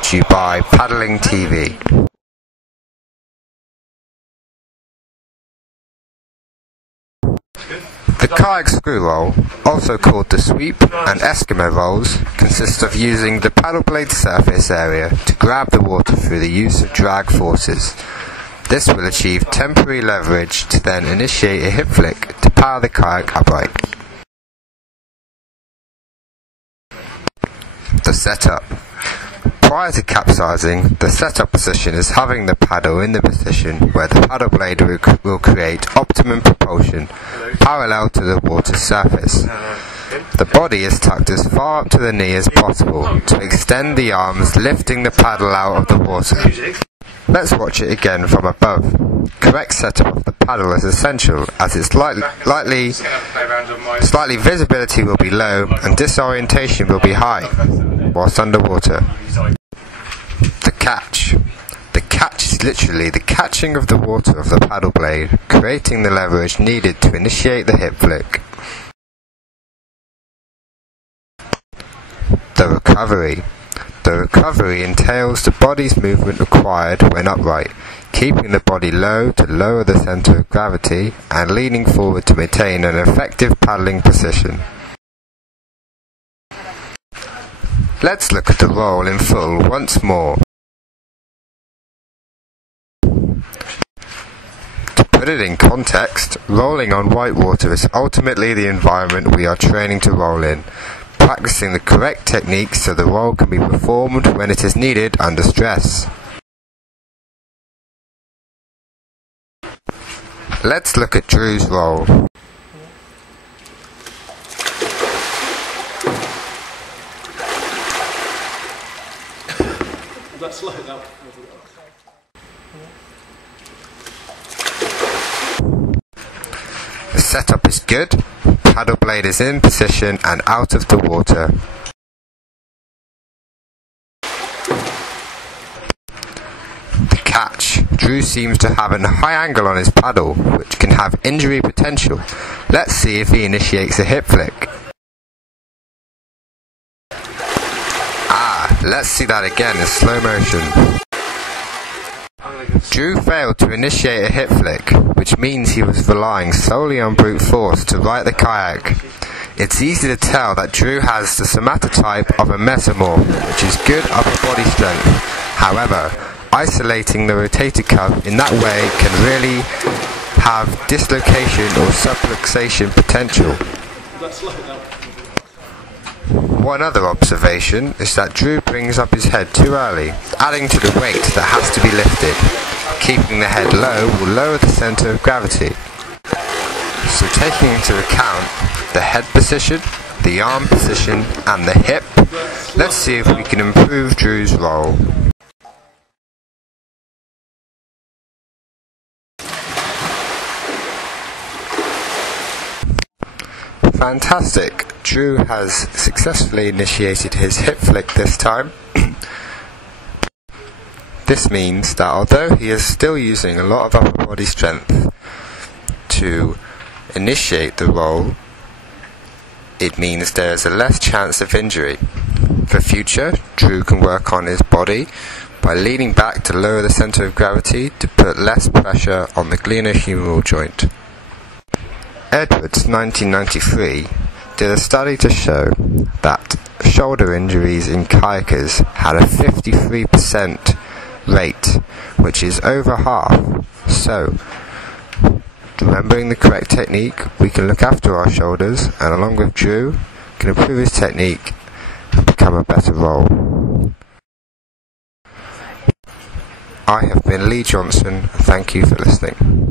brought to you by Paddling TV. The kayak screw roll, also called the sweep and Eskimo rolls, consists of using the paddle blade surface area to grab the water through the use of drag forces. This will achieve temporary leverage to then initiate a hip flick to power the kayak upright. The setup. Prior to capsizing, the setup position is having the paddle in the position where the paddle blade will create optimum propulsion parallel to the water surface. The body is tucked as far up to the knee as possible to extend the arms, lifting the paddle out of the water. Let's watch it again from above. Correct setup of the paddle is essential as its slightly visibility will be low and disorientation will be high whilst underwater. The catch. The catch is literally the catching of the water of the paddle blade, creating the leverage needed to initiate the hip flick. The recovery. The recovery entails the body's movement required when upright, keeping the body low to lower the centre of gravity and leaning forward to maintain an effective paddling position. Let's look at the roll in full once more. To put it in context, rolling on white water is ultimately the environment we are training to roll in, practicing the correct techniques so the roll can be performed when it is needed under stress. Let's look at Drew's roll. That's like that. The setup is good, paddle blade is in position and out of the water. The catch. Drew seems to have a high angle on his paddle, which can have injury potential. Let's see if he initiates a hip flick. Let's see that again in slow motion. Drew failed to initiate a hip flick, which means he was relying solely on brute force to right the kayak. It's easy to tell that Drew has the somatotype of a mesomorph, which is good upper body strength. However, isolating the rotator cuff in that way can really have dislocation or subluxation potential. One other observation is that Drew brings up his head too early, adding to the weight that has to be lifted. Keeping the head low will lower the centre of gravity. So taking into account the head position, the arm position and the hip, let's see if we can improve Drew's roll. Fantastic! Drew has successfully initiated his hip flick this time. This means that although he is still using a lot of upper body strength to initiate the roll, it means there is a less chance of injury. For future, Drew can work on his body by leaning back to lower the centre of gravity to put less pressure on the glenohumeral joint. Edwards, 1993, did a study to show that shoulder injuries in kayakers had a 53% rate, which is over half. So, remembering the correct technique, we can look after our shoulders and along with Drew, can improve his technique and become a better roll. I have been Lee Johnson, thank you for listening.